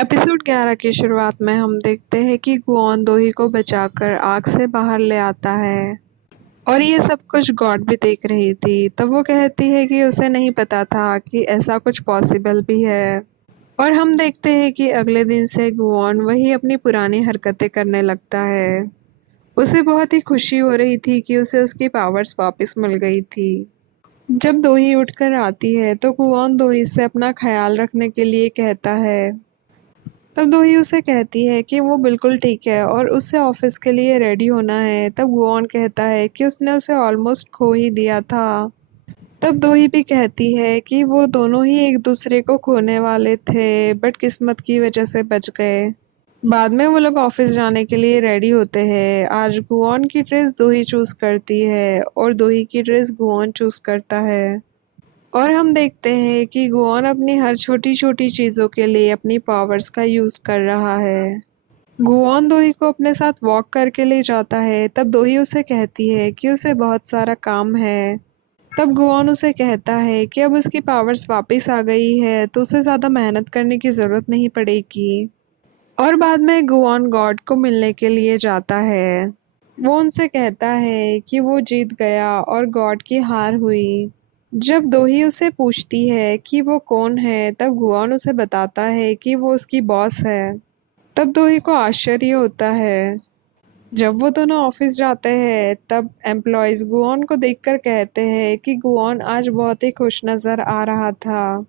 Episode 11 की शुरुआत में हम देखते हैं कि गुआन दोही को बचाकर आग से बाहर ले आता है और ये सब कुछ गॉड भी देख रही थी। तब वो कहती है कि उसे नहीं पता था कि ऐसा कुछ पॉसिबल भी है। और हम देखते हैं कि अगले दिन से गुआन वही अपनी पुरानी हरकतें करने लगता है। उसे बहुत ही खुशी हो रही थी कि उसे उसकी पावर्स वापस मिल गई थी। जब दोही उठकर आती है तो गुआन दोही से अपना ख्याल रखने के लिए कहता है। तब दोही उसे कहती है कि वो बिल्कुल ठीक है और उसे ऑफिस के लिए रेडी होना है। तब गुआन कहता है कि उसने उसे ऑलमोस्ट खो ही दिया था। तब दोही भी कहती है कि वो दोनों ही एक दूसरे को खोने वाले थे बट किस्मत की वजह से बच गए। बाद में वो लोग ऑफिस जाने के लिए रेडी होते हैं। आज गुआन की ड्रेस दोही चूज करती है और दोही की ड्रेस गुआन चूज करता है। और हम देखते हैं कि गुआन अपनी हर छोटी छोटी चीज़ों के लिए अपनी पावर्स का यूज़ कर रहा है। गुआन दोही को अपने साथ वॉक करके ले जाता है। तब दोही उसे कहती है कि उसे बहुत सारा काम है। तब गुआन उसे कहता है कि अब उसकी पावर्स वापस आ गई है तो उसे ज़्यादा मेहनत करने की ज़रूरत नहीं पड़ेगी। और बाद में गुआन गॉड को मिलने के लिए जाता है। वो उनसे कहता है कि वो जीत गया और गॉड की हार हुई। जब दोही उसे पूछती है कि वो कौन है तब गुआन उसे बताता है कि वो उसकी बॉस है। तब दोही को आश्चर्य होता है। जब वो दोनों ऑफिस जाते हैं तब एम्प्लॉयज़ गुआन को देखकर कहते हैं कि गुआन आज बहुत ही खुश नज़र आ रहा था।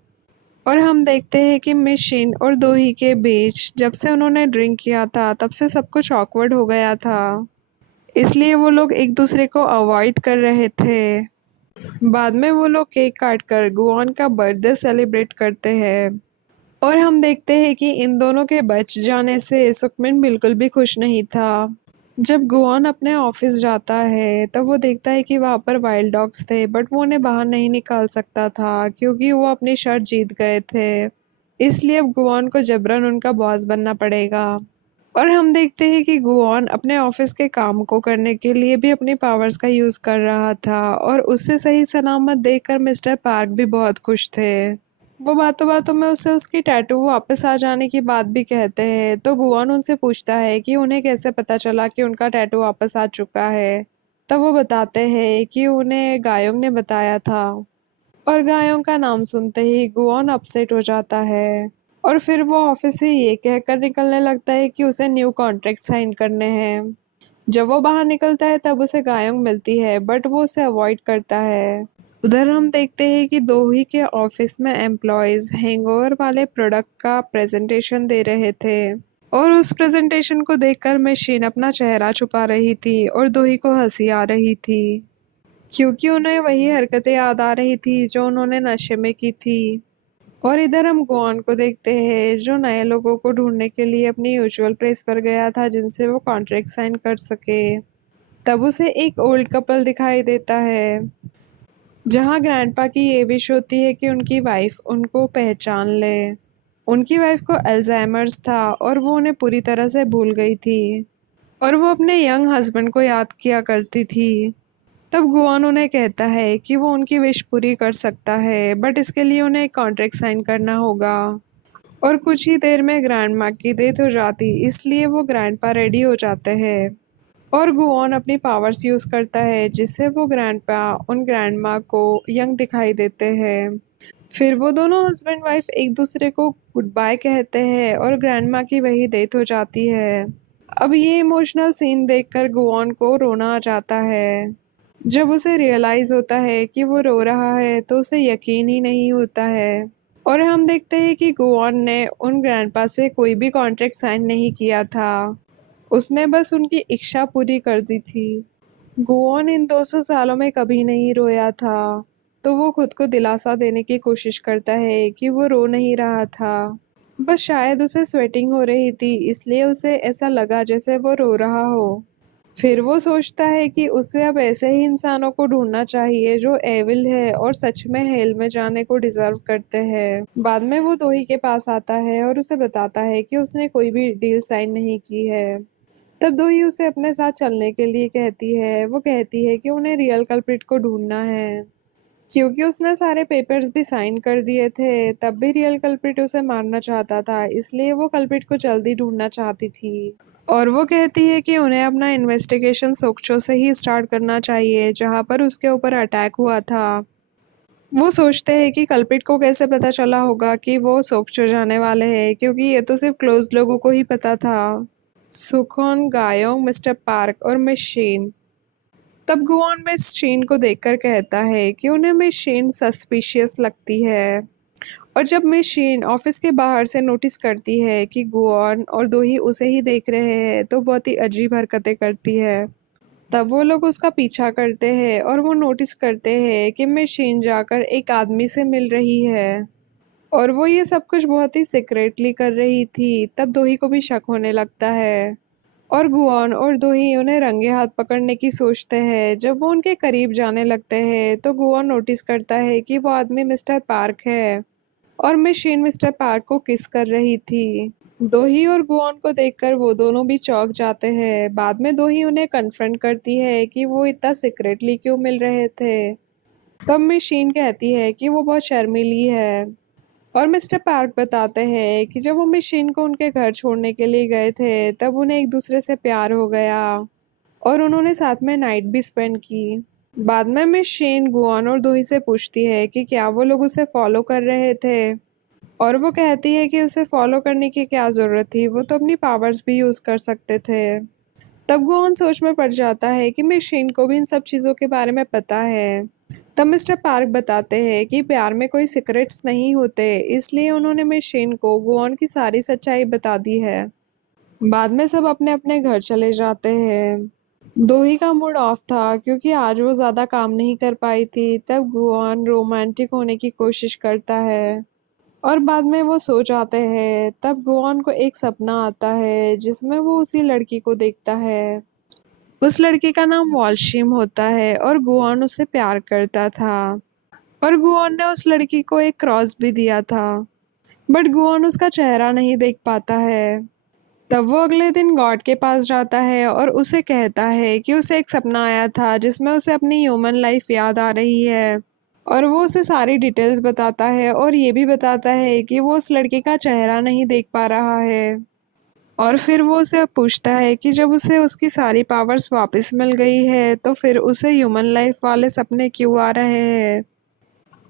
और हम देखते हैं कि मिशिन और दोही के बीच जब से उन्होंने ड्रिंक किया था तब से सब कुछ ऑकवर्ड हो गया था, इसलिए वो लोग एक दूसरे को अवॉइड कर रहे थे। बाद में वो लोग केक काट कर गुआन का बर्थडे सेलिब्रेट करते हैं। और हम देखते हैं कि इन दोनों के बच जाने से सुकमिन बिल्कुल भी खुश नहीं था। जब गुआन अपने ऑफिस जाता है तब वो देखता है कि वहाँ पर वाइल्ड डॉग्स थे बट वो उन्हें बाहर नहीं निकाल सकता था क्योंकि वो अपनी शर्ट जीत गए थे। इसलिए अब गुआन को जबरन उनका बॉस बनना पड़ेगा। और हम देखते हैं कि गुआन अपने ऑफिस के काम को करने के लिए भी अपनी पावर्स का यूज़ कर रहा था और उससे सही सलामत देखकर मिस्टर पार्क भी बहुत खुश थे। वो बातों बातों में उसे उसकी टैटू वापस आ जाने की बात भी कहते हैं। तो गुआन उनसे पूछता है कि उन्हें कैसे पता चला कि उनका टैटू वापस आ चुका है। तब वो बताते हैं कि उन्हें गायोंग ने बताया था। और गायों का नाम सुनते ही गुआन अपसेट हो जाता है। और फिर वो ऑफिस से ये कहकर निकलने लगता है कि उसे न्यू कॉन्ट्रैक्ट साइन करने हैं। जब वो बाहर निकलता है तब उसे गायोंग मिलती है बट वो उसे अवॉइड करता है। उधर हम देखते हैं कि दोही के ऑफिस में एम्प्लॉयज हैंगओवर वाले प्रोडक्ट का प्रेजेंटेशन दे रहे थे। और उस प्रेजेंटेशन को देखकर मशीन अपना चेहरा छुपा रही थी और दोही को हंसी आ रही थी क्योंकि उन्हें वही हरकतें याद आ रही थी जो उन्होंने नशे में की थी। और इधर हम गुआन को देखते हैं जो नए लोगों को ढूंढने के लिए अपनी यूजुअल प्लेस पर गया था जिनसे वो कॉन्ट्रैक्ट साइन कर सके। तब उसे एक ओल्ड कपल दिखाई देता है जहाँ ग्रैंडपा की ये विश होती है कि उनकी वाइफ उनको पहचान ले। उनकी वाइफ को अल्जाइमर्स था और वो उन्हें पूरी तरह से भूल गई थी और वो अपने यंग हस्बैंड को याद किया करती थी। तब गुआन उन्हें कहता है कि वो उनकी विश पूरी कर सकता है बट इसके लिए उन्हें एक कॉन्ट्रैक्ट साइन करना होगा। और कुछ ही देर में ग्रैंडमा की डेथ हो जाती इसलिए वो ग्रैंडपा रेडी हो जाते हैं। और गुआन अपनी पावर्स यूज़ करता है जिससे वो ग्रैंडपा उन ग्रैंडमा को यंग दिखाई देते हैं। फिर वो दोनों हस्बैंड वाइफ एक दूसरे को गुड बाय कहते हैं और ग्रैंडमा की वही डेथ हो जाती है। अब ये इमोशनल सीन देखकर गुआन को रोना आ जाता है। जब उसे रियलाइज़ होता है कि वो रो रहा है तो उसे यकीन ही नहीं होता है। और हम देखते हैं कि गुआन ने उन ग्रैंडपा से कोई भी कॉन्ट्रैक्ट साइन नहीं किया था, उसने बस उनकी इच्छा पूरी कर दी थी। गुआन इन 200 सालों में कभी नहीं रोया था तो वो खुद को दिलासा देने की कोशिश करता है कि वो रो नहीं रहा था, बस शायद उसे स्वेटिंग हो रही थी इसलिए उसे ऐसा लगा जैसे वो रो रहा हो। फिर वो सोचता है कि उसे अब ऐसे ही इंसानों को ढूंढना चाहिए जो एविल है और सच में हेल में जाने को डिजर्व करते हैं। बाद में वो दोही के पास आता है और उसे बताता है कि उसने कोई भी डील साइन नहीं की है। तब दोही उसे अपने साथ चलने के लिए कहती है। वो कहती है कि उन्हें रियल कल्प्रिट को ढूंढना है क्योंकि उसने सारे पेपर्स भी साइन कर दिए थे, तब भी रियल कल्प्रिट उसे मारना चाहता था, इसलिए वो कल्प्रिट को जल्दी ढूंढना चाहती थी। और वो कहती है कि उन्हें अपना इन्वेस्टिगेशन सोक्चो से ही स्टार्ट करना चाहिए, जहाँ पर उसके ऊपर अटैक हुआ था। वो सोचते हैं कि कल्प्रिट को कैसे पता चला होगा कि वो सोक्चो जाने वाले हैं, क्योंकि ये तो सिर्फ क्लोज लोगों को ही पता था। सुखोन, गायोंग, मिस्टर पार्क और मिस शीन। तब गुआन मिस शीन को देखकर कहता है कि उन्हें मिस शीन सस्पिशियस लगती है। और जब मिस शीन ऑफिस के बाहर से नोटिस करती है कि गुआन और दोही उसे ही देख रहे हैं, तो बहुत ही अजीब हरकतें करती है। तब वो लोग उसका पीछा करते हैं और वो नोटिस करते हैं कि मिस शीन जाकर एक आदमी से मिल रही है, और वो ये सब कुछ बहुत ही सीक्रेटली कर रही थी। तब दोही को भी शक होने लगता है, और गुआन और दोही उन्हें रंगे हाथ पकड़ने की सोचते हैं। जब वो उनके करीब जाने लगते हैं तो गुआन नोटिस करता है कि वो आदमी मिस्टर पार्क है, और मशीन मिस्टर पार्क को किस कर रही थी। दोही और गुआन को देखकर वो दोनों भी चौंक जाते हैं। बाद में दोही उन्हें कन्फ्रंट करती है कि वो इतना सीक्रेटली क्यों मिल रहे थे। तब मशीन कहती है कि वो बहुत शर्मीली है, और मिस्टर पार्क बताते हैं कि जब वो मशीन को उनके घर छोड़ने के लिए गए थे, तब उन्हें एक दूसरे से प्यार हो गया, और उन्होंने साथ में नाइट भी स्पेंड की। बाद में मिस शेन गुआन और दोही से पूछती है कि क्या वो लोग उसे फॉलो कर रहे थे, और वो कहती है कि उसे फॉलो करने की क्या ज़रूरत थी, वो तो अपनी पावर्स भी यूज़ कर सकते थे। तब गुआन सोच में पड़ जाता है कि मिस शेन को भी इन सब चीज़ों के बारे में पता है। तब मिस्टर पार्क बताते हैं कि प्यार में कोई सीक्रेट्स नहीं होते, इसलिए उन्होंने मिस शेन को गुआन की सारी सच्चाई बता दी है। बाद में सब अपने अपने घर चले जाते हैं। दोही का मूड ऑफ था क्योंकि आज वो ज़्यादा काम नहीं कर पाई थी। तब गुआन रोमांटिक होने की कोशिश करता है, और बाद में वो सो जाते हैं। तब गुआन को एक सपना आता है जिसमें वो उसी लड़की को देखता है। उस लड़की का नाम वॉल्शिम होता है, और गुआन उससे प्यार करता था, और गुआन ने उस लड़की को एक क्रॉस भी दिया था। बट गुआन उसका चेहरा नहीं देख पाता है। तब वो अगले दिन गॉड के पास जाता है और उसे कहता है कि उसे एक सपना आया था जिसमें उसे अपनी ह्यूमन लाइफ याद आ रही है, और वो उसे सारी डिटेल्स बताता है, और ये भी बताता है कि वो उस लड़के का चेहरा नहीं देख पा रहा है। और फिर वो उसे पूछता है कि जब उसे उसकी सारी पावर्स वापस मिल गई है, तो फिर उसे ह्यूमन लाइफ वाले सपने क्यों आ रहे हैं।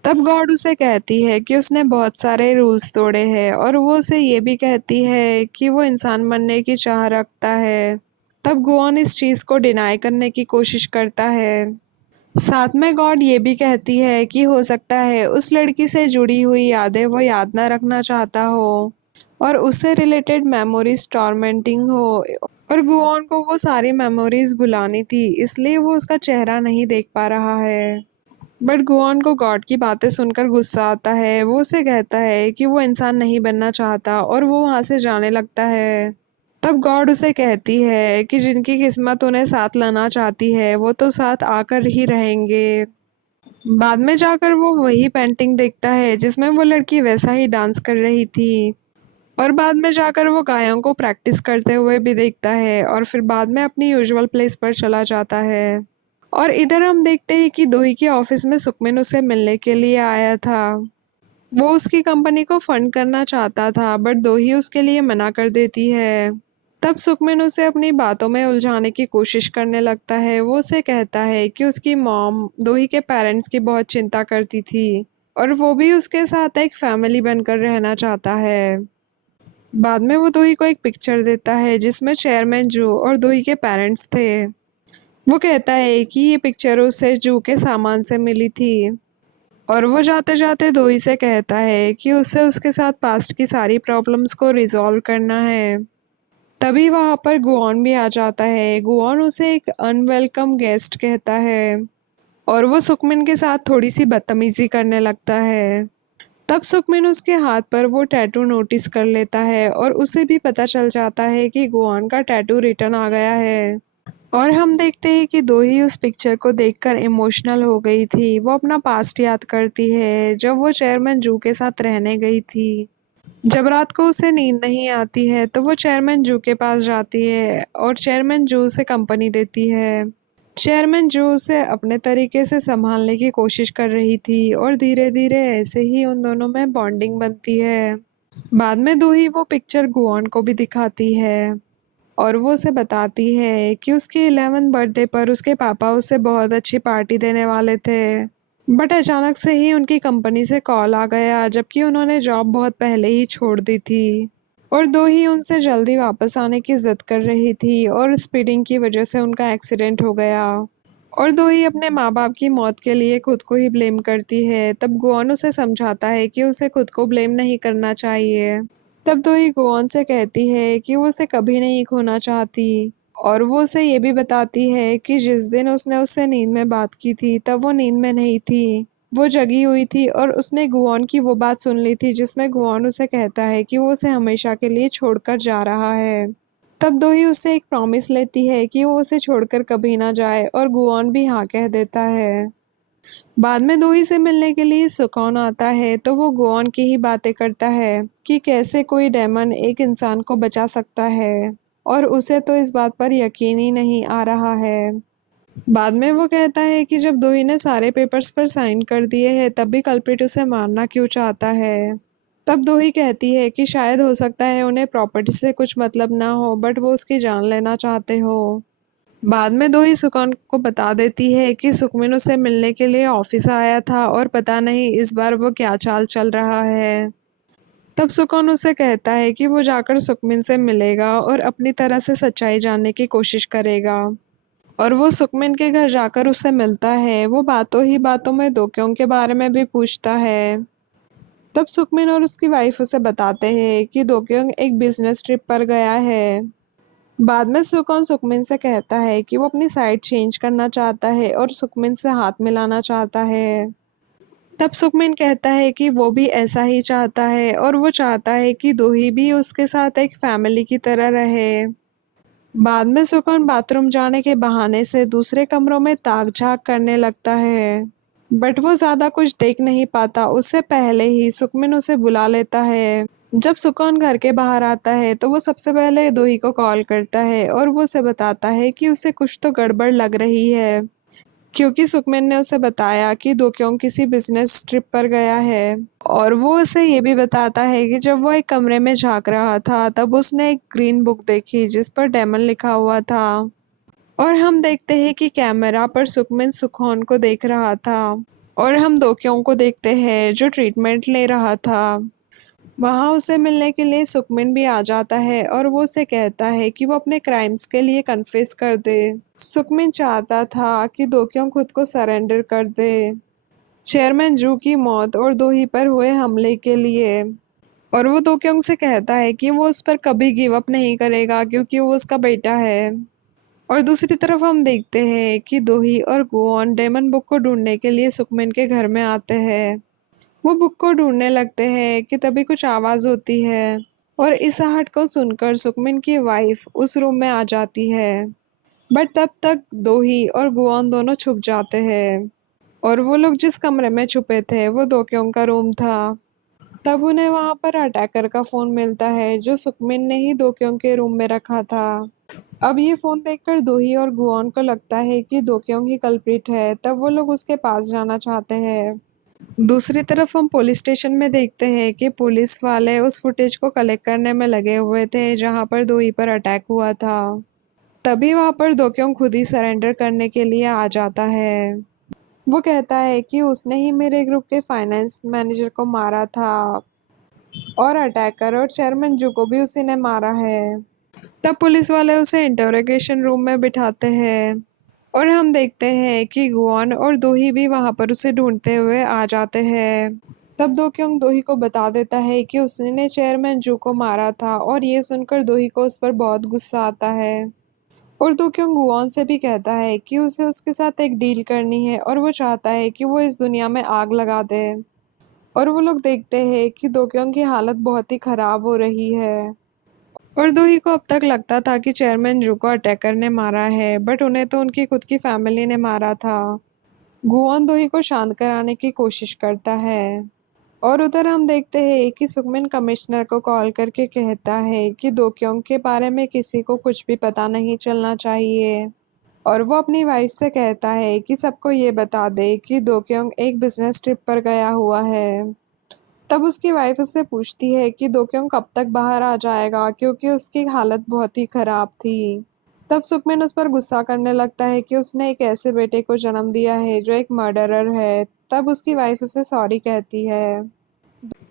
तब गॉड उसे कहती है कि उसने बहुत सारे रूल्स तोड़े हैं, और वो उसे ये भी कहती है कि वो इंसान बनने की चाह रखता है। तब गुआन इस चीज़ को डिनाई करने की कोशिश करता है। साथ में गॉड ये भी कहती है कि हो सकता है उस लड़की से जुड़ी हुई यादें वो याद ना रखना चाहता हो, और उससे रिलेटेड मेमोरीज टॉर्मेंटिंग हो, और गुआन को वो सारी मेमोरीज भुलानी थी, इसलिए वो उसका चेहरा नहीं देख पा रहा है। बट गुआन को गॉड की बातें सुनकर गुस्सा आता है। वो उसे कहता है कि वो इंसान नहीं बनना चाहता, और वो वहाँ से जाने लगता है। तब गॉड उसे कहती है कि जिनकी किस्मत उन्हें साथ लाना चाहती है, वो तो साथ आकर ही रहेंगे। बाद में जाकर वो वही पेंटिंग देखता है जिसमें वो लड़की वैसा ही डांस कर रही थी, और बाद में जाकर वो गायों को प्रैक्टिस करते हुए भी देखता है, और फिर बाद में अपनी यूजुअल प्लेस पर चला जाता है। और इधर हम देखते हैं कि दोही के ऑफिस में सुकमिन उसे मिलने के लिए आया था। वो उसकी कंपनी को फंड करना चाहता था, बट दोही उसके लिए मना कर देती है। तब सुकमिन उसे अपनी बातों में उलझाने की कोशिश करने लगता है। वो उसे कहता है कि उसकी मॉम दोही के पेरेंट्स की बहुत चिंता करती थी, और वो भी उसके साथ एक फैमिली बनकर रहना चाहता है। बाद में वो दोही को एक पिक्चर देता है जिसमें चेयरमैन जू और दोही के पेरेंट्स थे। वो कहता है कि ये पिक्चर उसे जू के सामान से मिली थी, और वो जाते जाते दोही से कहता है कि उसे उसके साथ पास्ट की सारी प्रॉब्लम्स को रिजॉल्व करना है। तभी वहाँ पर गुआन भी आ जाता है। गुआन उसे एक अनवेलकम गेस्ट कहता है, और वो सुकमिन के साथ थोड़ी सी बदतमीजी करने लगता है। तब सुकमिन उसके हाथ पर वो टैटू नोटिस कर लेता है, और उसे भी पता चल जाता है कि गुआन का टैटू रिटर्न आ गया है। और हम देखते हैं कि दोही उस पिक्चर को देखकर इमोशनल हो गई थी। वो अपना पास्ट याद करती है जब वो चेयरमैन जू के साथ रहने गई थी। जब रात को उसे नींद नहीं आती है तो वो चेयरमैन जू के पास जाती है, और चेयरमैन जू उसे कंपनी देती है। चेयरमैन जो उसे अपने तरीके से संभालने की कोशिश कर रही थी और धीरे धीरे ऐसे ही उन दोनों में बॉन्डिंग बनती है। बाद में दो ही वो पिक्चर गुआन को भी दिखाती है और वो उसे बताती है कि उसके 11 बर्थडे पर उसके पापा उसे बहुत अच्छी पार्टी देने वाले थे। बट अचानक से ही उनकी कंपनी से कॉल आ गया, जबकि उन्होंने जॉब बहुत पहले ही छोड़ दी थी और दो ही उनसे जल्दी वापस आने की जिद कर रही थी और स्पीडिंग की वजह से उनका एक्सीडेंट हो गया। और दो ही अपने माँ बाप की मौत के लिए खुद को ही ब्लेम करती है। तब गुआन उसे समझाता है कि उसे खुद को ब्लेम नहीं करना चाहिए। तब दो ही गुआन से कहती है कि वो उसे कभी नहीं खोना चाहती और वो उसे ये भी बताती है कि जिस दिन उसने उससे नींद में बात की थी तब वो नींद में नहीं थी, वो जगी हुई थी और उसने गुआन की वो बात सुन ली थी जिसमें गुआन उसे कहता है कि वो उसे हमेशा के लिए छोड़कर जा रहा है। तब दो ही उससे एक प्रॉमिस लेती है कि वो उसे छोड़कर कभी ना जाए और गुआन भी हाँ कह देता है। बाद में दो ही से मिलने के लिए सुकौन आता है तो वो गुआन की ही बातें करता है कि कैसे कोई डेमन एक इंसान को बचा सकता है और उसे तो इस बात पर यकीन ही नहीं आ रहा है। बाद में वो कहता है कि जब दोही ने सारे पेपर्स पर साइन कर दिए हैं तब भी कल्प्रिट उसे मारना क्यों चाहता है। तब दोही कहती है कि शायद हो सकता है उन्हें प्रॉपर्टी से कुछ मतलब ना हो बट वो उसकी जान लेना चाहते हो। बाद में दोही सुकौन को बता देती है कि सुकमिन उसे मिलने के लिए ऑफिस आया था और पता नहीं इस बार वो क्या चाल चल रहा है। तब सुकौन उसे कहता है कि वो जाकर सुकमिन से मिलेगा और अपनी तरह से सच्चाई जानने की कोशिश करेगा और वो सुकमिन के घर जाकर उससे मिलता है। वो बातों ही बातों में दोक्योंग के बारे में भी पूछता है। तब सुकमिन और उसकी वाइफ उसे बताते हैं कि दोक्योंग एक बिजनेस ट्रिप पर गया है। बाद में सुकौन सुकमिन से कहता है कि वो अपनी साइड चेंज करना चाहता है और सुकमिन से हाथ मिलाना चाहता है। तब सुकमिन कहता है कि वो भी ऐसा ही चाहता है और वो चाहता है कि दोही भी उसके साथ एक फैमिली की तरह रहे। बाद में सुकौन बाथरूम जाने के बहाने से दूसरे कमरों में ताक झांक करने लगता है बट वो ज्यादा कुछ देख नहीं पाता। उससे पहले ही सुकमिन उसे बुला लेता है। जब सुकौन घर के बाहर आता है तो वो सबसे पहले दोही को कॉल करता है और वो उसे बताता है कि उसे कुछ तो गड़बड़ लग रही है क्योंकि सुकमिन ने उसे बताया कि दोक्योंग किसी बिजनेस ट्रिप पर गया है। और वो उसे ये भी बताता है कि जब वो एक कमरे में झांक रहा था तब उसने एक ग्रीन बुक देखी जिस पर डेमन लिखा हुआ था और हम देखते हैं कि कैमरा पर सुकमिन सुखोन को देख रहा था और हम दोक्योंग को देखते हैं जो ट्रीटमेंट ले रहा था। वहाँ उसे मिलने के लिए सुकमिन भी आ जाता है और वो उसे कहता है कि वो अपने क्राइम्स के लिए कन्फेस कर दे। सुकमिन चाहता था कि दोक्योंग खुद को सरेंडर कर दे चेयरमैन जू की मौत और दोही पर हुए हमले के लिए। और वो दोक्योंग से कहता है कि वो उस पर कभी गिव अप नहीं करेगा क्योंकि वो उसका बेटा है। और दूसरी तरफ हम देखते हैं कि दोही और गुआन डेमन बुक को ढूंढने के लिए सुकमिन के घर में आते हैं। वो बुक को ढूंढने लगते हैं कि तभी कुछ आवाज़ होती है और इस आहट को सुनकर सुकमिन की वाइफ उस रूम में आ जाती है। बट तब तक दोही और गुआन दोनों छुप जाते हैं और वो लोग जिस कमरे में छुपे थे वो दोक्योंग का रूम था। तब उन्हें वहां पर अटैकर का फोन मिलता है जो सुकमिन ने ही दोक्योंग के रूम में रखा था। अब ये फोन देखकर दोही और गुआन को लगता है कि दोक्योंग ही कल्प्रिट है। तब वो लोग उसके पास जाना चाहते हैं। दूसरी तरफ हम पुलिस स्टेशन में देखते हैं कि पुलिस वाले उस फुटेज को कलेक्ट करने में लगे हुए थे जहां पर दोही पर अटैक हुआ था। तभी वहां पर दोक्योंग खुद ही सरेंडर करने के लिए आ जाता है। वो कहता है कि उसने ही मेरे ग्रुप के फाइनेंस मैनेजर को मारा था और अटैकर और चेयरमैन जू को भी उसी ने मारा है। तब पुलिस वाले उसे इंटरोगेशन रूम में बिठाते हैं और हम देखते हैं कि गुआन और दोही भी वहां पर उसे ढूंढते हुए आ जाते हैं। तब दोक्योंग दोही को बता देता है कि उसने चेयरमैन जू को मारा था और ये सुनकर दोही को उस पर बहुत गुस्सा आता है। और दोक्योंग गुआन से भी कहता है कि उसे उसके साथ एक डील करनी है और वो चाहता है कि वो इस दुनिया में आग लगा दे। और वो लोग देखते हैं कि दोक्योंग की हालत बहुत ही खराब हो रही है और दोही को अब तक लगता था कि चेयरमैन जू को अटैकर ने मारा है बट उन्हें तो उनकी खुद की फैमिली ने मारा था। गुआन दोही को शांत कराने की कोशिश करता है और उधर हम देखते हैं कि सुकमिन कमिश्नर को कॉल करके कहता है कि दोक्योंग के बारे में किसी को कुछ भी पता नहीं चलना चाहिए। और वो अपनी वाइफ से कहता है कि सबको ये बता दे कि दोक्योंग एक बिजनेस ट्रिप पर गया हुआ है। तब उसकी वाइफ उससे पूछती है कि दोक्योंग कब तक बाहर आ जाएगा, क्योंकि उसकी हालत बहुत ही खराब थी। तब सुकमिन उस पर गुस्सा करने लगता है कि उसने एक ऐसे बेटे को जन्म दिया है जो एक मर्डरर है। तब उसकी वाइफ उसे सॉरी कहती है।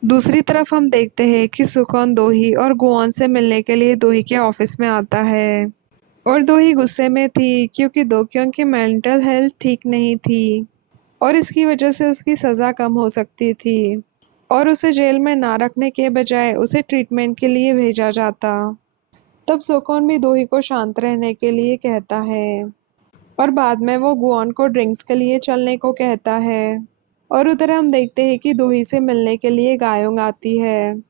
दूसरी तरफ हम देखते हैं कि सुकॉन दोही और गुआन से मिलने के लिए दोही के ऑफिस में आता है। और दोही गुस्से में थी क्योंकि दोक्योंग की मेंटल हेल्थ ठीक नहीं थी और इसकी वजह से उसकी सज़ा कम हो सकती थी और उसे जेल में ना रखने के बजाय उसे ट्रीटमेंट के लिए भेजा जाता। तब सोकॉन भी दोही को शांत रहने के लिए कहता है और बाद में वो गुआन को ड्रिंक्स के लिए चलने को कहता है। और उधर हम देखते हैं कि दोही से मिलने के लिए गायोंग आती है।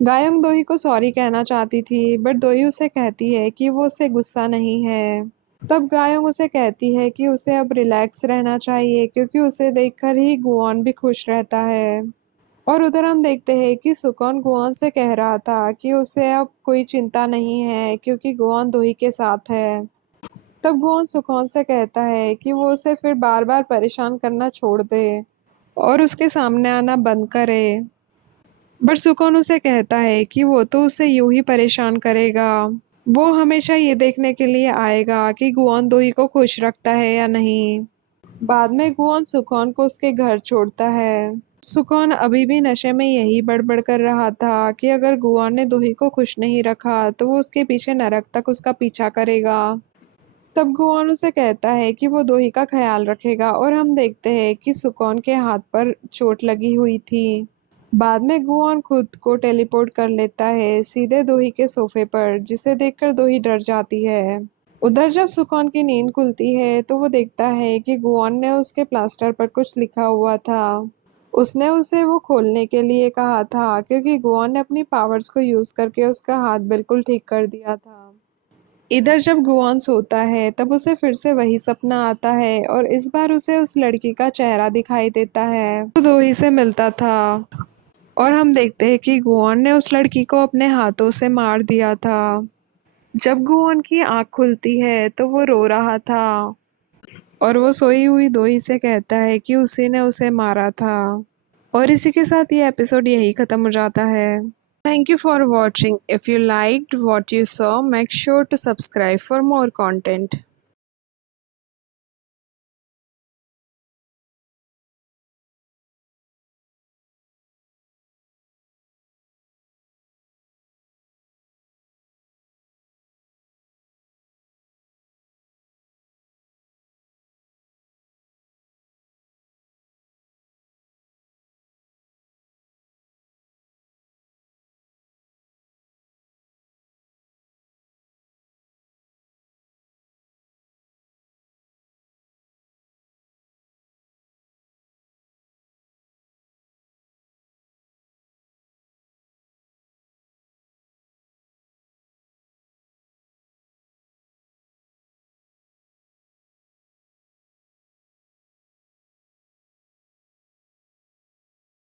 गायोंग दोही को सॉरी कहना चाहती थी, बट दोही उसे कहती है कि वो उससे गुस्सा नहीं है। तब गायोंग उसे कहती है कि उसे अब रिलैक्स रहना चाहिए क्योंकि उसे देखकर ही गुआन भी खुश रहता है। और उधर हम देखते हैं कि सुकॉन गुआन से कह रहा था कि उसे अब कोई चिंता नहीं है क्योंकि गुआन दोही के साथ है। तब गुआन सुकॉन से कहता है कि वो उसे फिर बार बार परेशान करना छोड़ दे और उसके सामने आना बंद करे। बट सुकॉन उसे कहता है कि वो तो उसे यूं ही परेशान करेगा। वो हमेशा ये देखने के लिए आएगा कि गुआन दोही को खुश रखता है या नहीं। बाद में गुआन सुकॉन को उसके घर छोड़ता है। सुकॉन अभी भी नशे में यही बड़बड़ कर रहा था कि अगर गुआन ने दोही को खुश नहीं रखा तो वो उसके पीछे नरक तक उसका पीछा करेगा। तब गुआन उसे कहता है कि वो दोही का ख्याल रखेगा और हम देखते हैं कि सुकॉन के हाथ पर चोट लगी हुई थी। बाद में गुआन खुद को टेलीपोर्ट कर लेता है सीधे दोही के सोफे पर, जिसे देखकर दोही डर जाती है। उधर जब सुकॉन की नींद खुलती है तो वो देखता है कि गुआन ने उसके प्लास्टर पर कुछ लिखा हुआ था। उसने उसे वो खोलने के लिए कहा था क्योंकि गुआन ने अपनी पावर्स को यूज करके उसका हाथ बिल्कुल ठीक कर दिया था। इधर जब गुआन सोता है तब उसे फिर से वही सपना आता है और इस बार उसे उस लड़की का चेहरा दिखाई देता है जो दोही से मिलता था। और हम देखते हैं कि गुआन ने उस लड़की को अपने हाथों से मार दिया था। जब गुआन की आंख खुलती है तो वो रो रहा था और वो सोई हुई दोही से कहता है कि उसी ने उसे मारा था। और इसी के साथ ये एपिसोड यही ख़त्म हो जाता है। Thank you for watching. If you liked what you saw, make sure to subscribe for more content.